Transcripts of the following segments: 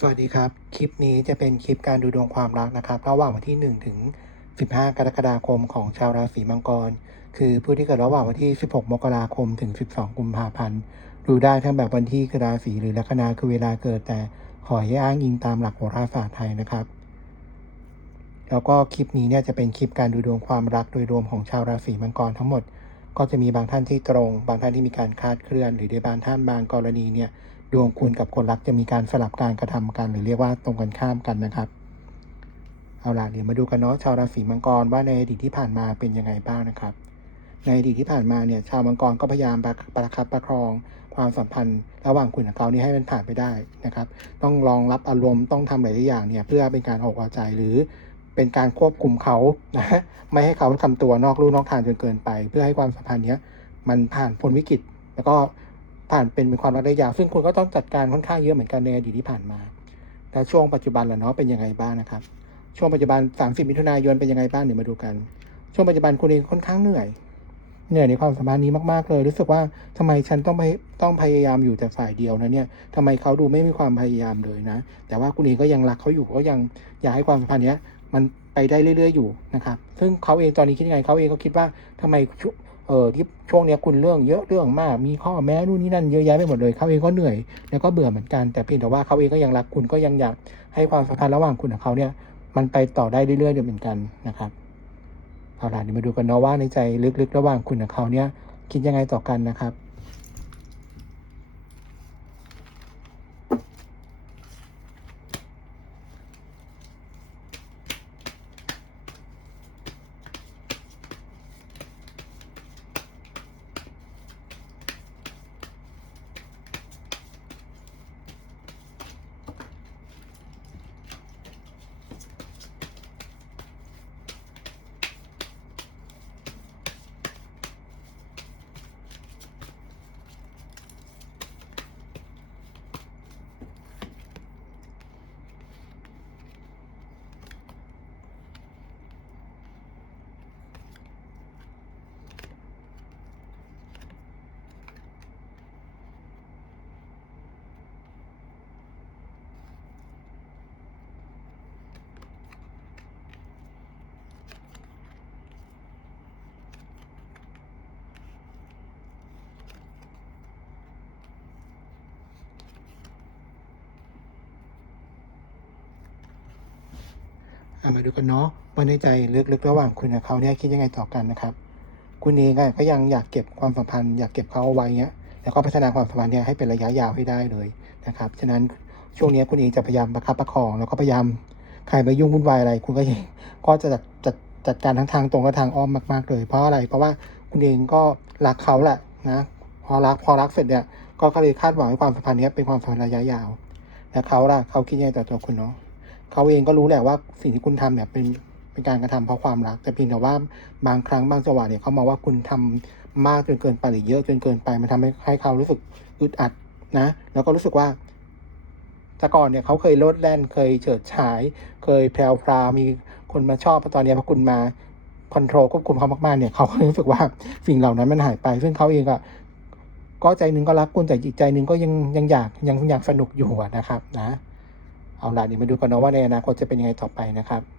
สวัสดีครับ คลิปนี้จะเป็นคลิปการดูดวงความรักนะครับ ระหว่างวันที่ 1 ถึง 15 กรกฎาคมของชาวราศีมังกร คือผู้ที่เกิดระหว่างวันที่ 16 มกราคมถึง 12 กุมภาพันธ์ ดูได้ทั้งแบบวันที่คือราศีหรือลัคนาคือเวลาเกิดแต่ขอให้อ้างอิงตามหลักโหราศาสตร์ไทยนะครับ แล้วก็คลิปนี้เนี่ยจะเป็นคลิปการดูดวงความรักโดยรวมของชาวราศีมังกรทั้งหมด ก็จะมีบางท่านที่ตรง บางท่านที่มีการคาดเคลื่อน หรือในบางท่านบางกรณีเนี่ย ดวงคุณกับคนรักจะมีการสลับการกระทำกัน หรือเรียกว่าตรงกันข้ามกันนะครับ เอาล่ะเดี๋ยวมาดูกันเนาะชาวราศีมังกรว่าในอดีตที่ผ่านมาเป็นยังไงบ้างนะครับ ในอดีตที่ผ่านมาเนี่ยชาวมังกรก็พยายามประประคับประครองความสัมพันธ์ระหว่างคุณกับเขานี่ให้มันผ่านไปได้นะครับ ต้องรองรับอารมณ์ต้องทำหลายๆอย่างเนี่ยเพื่อเป็นการออกเอาใจหรือเป็นการควบคุมเขานะไม่ให้เขาทำตัวนอกลู่นอกทางจนเกินไป เพื่อให้ความสัมพันธ์เนี้ยมันผ่านพ้นวิกฤตแล้วก็ ผ่านเป็นเป็นความรักระยะยาวซึ่งคุณก็ต้องจัดการค่อนข้างเยอะเหมือนกันในอดีตที่ผ่านมา แต่ช่วงปัจจุบันล่ะเนาะเป็นยังไงบ้างนะครับ ช่วงปัจจุบัน 30 มิถุนายนเป็นยังไงบ้างเดี๋ยวมาดูกัน ช่วงปัจจุบันคุณเองค่อนข้างเหนื่อยเหนื่อยในความสัมพันธ์นี้มากๆเลยรู้สึกว่าทำไมฉันต้องไปต้องพยายามอยู่แต่ฝ่ายเดียวนะเนี่ยทำไมเขาดูไม่มีความพยายามเลยนะ แต่ว่าคุณเองก็ยังรักเขาอยู่ก็ยังอยากให้ความสัมพันธ์เนี้ยมันไปได้เรื่อย ๆ อยู่นะครับ ซึ่งเขาเองตอนนี้คิดยังไงเขาเองก็คิดว่าทำไม เออที่ช่วงเนี้ยคุณเรื่องเยอะเรื่องมาก มีข้อแม้นู่นนี่นั่นเยอะแยะไปหมดเลยเขาเองก็เหนื่อยแล้วก็เบื่อเหมือนกันแต่เพียงแต่ว่าเขาเองก็ยังรักคุณก็ยังอยากให้ความสัมพันธ์ระหว่างคุณกับเขาเนี่ย มันไปต่อได้เรื่อยๆเหมือนกันนะครับเอาล่ะเดี๋ยวมาดูกันเนาะว่าในใจลึกๆ ระหว่างคุณกับเขาเนี่ย คิดยังไงต่อกันนะครับามาดูกันเนาะว่าในใจลึกๆระหว่างคุณกับเขาเนี่ยคิดยังไงต่อกันนะครับ คุณเองก็ยังอยากเก็บความสัมพันธ์อยากเก็บเขาเอาไว้เงี้ยแล้วก็พัฒนาความสัมพันธ์เนี่ยให้เป็นระยะยาวให้ได้เลยนะครับ ฉะนั้นช่วงนี้คุณเองจะพยายามประคับประคอง แล้วก็พยายามใครมายุ่งวุ่นวายอะไร คุณก็ก็จะจัดจัดจัดการทั้งทางตรงและทางอ้อมมากๆเลยเพราะอะไร เพราะว่าคุณเองก็รักเขาแหละนะพอรักพอรักเสร็จเนี่ยก็ก็เลยคาดหวังให้ความสัมพันธ์เนี้ยเป็นความสัมพันธ์ระยะยาว แล้วเขาล่ะเขาคิดยังไงต่อตัวคุณเนาะ เขาเองก็รู้แหละว่าสิ่งที่คุณทำเนี่ยเป็นเป็นการกระทำเพราะความรัก แต่เพียงแต่ว่าบางครั้งบางจังหวะเนี่ยเขามองว่าคุณทำมากจนเกินไปหรือเยอะจนเกินไปมันทำให้ให้เขารู้สึกอึดอัดนะ แล้วก็รู้สึกว่าแต่ก่อนเนี่ยเขาเคยโลดแล่นเคยเฉิดฉาย เคยแพรวพรามีคนมาชอบพอตอนนี้พอคุณมาคอนโทรลควบคุมเขามากๆเนี่ยเขาก็รู้สึกว่าสิ่งเหล่านั้นมันหายไป ซึ่งเขาเองก็ก็ใจหนึ่งก็รักคุณแต่อีกใจหนึ่งก็ยังยังอยากยังอยากสนุกอยู่นะครับนะ เอาล่ะเดี๋ยวมาดูกันนะว่าในอนาคตจะเป็นยังไงต่อไปนะครับ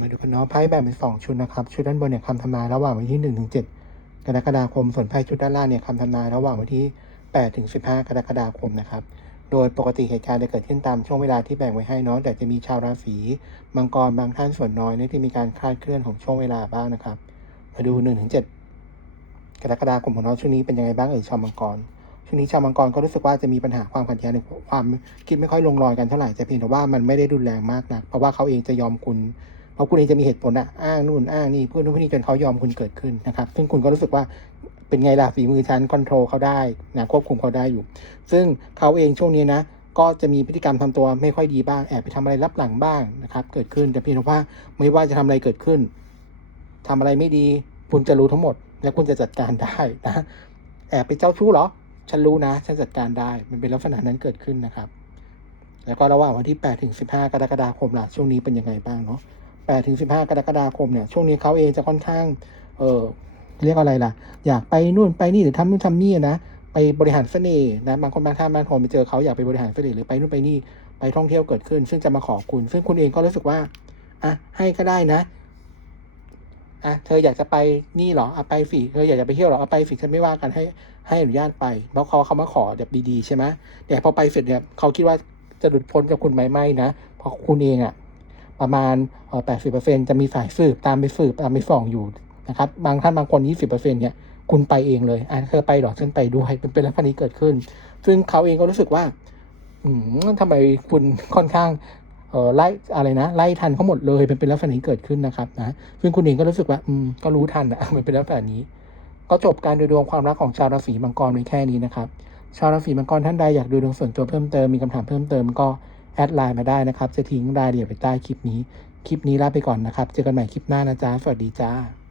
มาดูกันเนาะไพ่แบ่งเป็นสองชุดนะครับ ชุดด้านบนเนี่ยคำทำนายระหว่างวันที่หนึ่งถึงเจ็ดกรกฎาคม ส่วนไพ่ชุดด้านล่างเนี่ยคำทำนายระหว่างวันที่แปดถึงสิบห้ากรกฎาคมนะครับ โดยปกติเหตุการณ์จะเกิดขึ้นตามช่วงเวลาที่แบ่งไว้ให้เนาะแต่จะมีชาวราศีมังกรบางท่านส่วนน้อยเนี่ยที่มีการคลาดเคลื่อนของช่วงเวลาบ้างนะครับ มาดูหนึ่งถึงเจ็ดกรกฎาคมของเราช่วงนี้เป็นยังไงบ้างเอ่ยชาวมังกรช่วงนี้ชาวมังกรก็รู้สึกว่าจะมีปัญหาความขัดแย้งในความคิดไม่ค่อยลงรอยกันเท่าไหร่แต่เพียงแต่ว่ามันไม่ได้รุนแรงมากนะเพราะว่าเขาเองจะยอมคุณ เพราะคุณเองจะมีเหตุผลอะอ้างนู่นอ้างนี่เพื่อนนู่นเพื่อนนี่จนเขายอมคุณเกิดขึ้นนะครับ ซึ่งคุณก็รู้สึกว่าเป็นไงล่ะฝีมือฉันคอนโทรลเขาได้นะควบคุมเขาได้อยู่ ซึ่งเขาเองช่วงนี้นะก็จะมีพฤติกรรมทำตัวไม่ค่อยดีบ้างแอบไปทำอะไรรับหลังบ้างนะครับเกิดขึ้นแต่เพียงแต่ว่าไม่ว่าจะทำอะไรเกิดขึ้นทำอะไรไม่ดีคุณจะรู้ทั้งหมด และคุณจะจัดการได้นะแอบไปเจ้าชู้เหรอ ฉันรู้นะ ฉันจัดการได้ มันเป็นลักษณะนั้นเกิดขึ้นนะครับ แล้วก็ระหว่างวันที่ 8 ถึง 15 กรกฎาคมล่ะ ช่วงนี้เป็นยังไงบ้างเนาะ 8ถึง15 กรกฎาคมเนี่ยช่วงนี้เขาเองจะค่อนข้างเออเรียกอะไรล่ะ อยากไปนู่นไปนี่หรือทำนู่นทำนี่นะไปบริหารเสน่ห์นะบางคนบางท่านบางคนไปเจอเขาอยากไปบริหารเสน่ห์หรือไปนู่นไปนี่ไปท่องเที่ยวเกิดขึ้น ซึ่งจะมาขอคุณ ซึ่งคุณเองก็รู้สึกว่าอะให้ก็ได้นะอะเธออยากจะไปนี่เหรอเอาไปสิเธออยากจะไปเที่ยวเหรอเอาไปสิฉันไม่ว่ากันให้ให้อนุญาตไปเพราะเขาเขามาขอแบบดีๆใช่ไหมแต่พอไปเสร็จเนี่ยเขาคิดว่าจะหลุดพ้นจากคุณไหมไม่นะเพราะคุณเองอะ ประมาณแปดสิบเปอร์เซ็นจะมีสายสืบตามไปสืบตามไปส่องอยู่นะครับ บางท่านบางคนยี่สิบเนี่ยคุณไปเองเลยอะเธอไปหรอฉันไปด้วยเป็นเป็นลักษณะนี้เกิดขึ้น ซึ่งเขาเองก็รู้สึกว่าอืมทำไมคุณค่อนข้างเออไล่อะไรนะไล่ทันเขาหมดเลยเป็นเป็นลักษณะนี้เกิดขึ้นนะครับนะซึ่งคุณเองก็รู้สึกว่าอืมก็รู้ทันอะมันเป็นลักษณะนี้ ก็จบการดูดวงความรักของชาวราศีมังกรในแค่นี้นะครับ ชาวราศีมังกรท่านใดอยากดูดวงส่วนตัวเพิ่มเติมมีคำถามเพิ่มเติมก็ แอดไลน์มาได้นะครับ จะทิ้งรายละเอียดไว้ใต้คลิปนี้ คลิปนี้ลาไปก่อนนะครับ เจอกันใหม่คลิปหน้านะจ๊ะ สวัสดีจ้า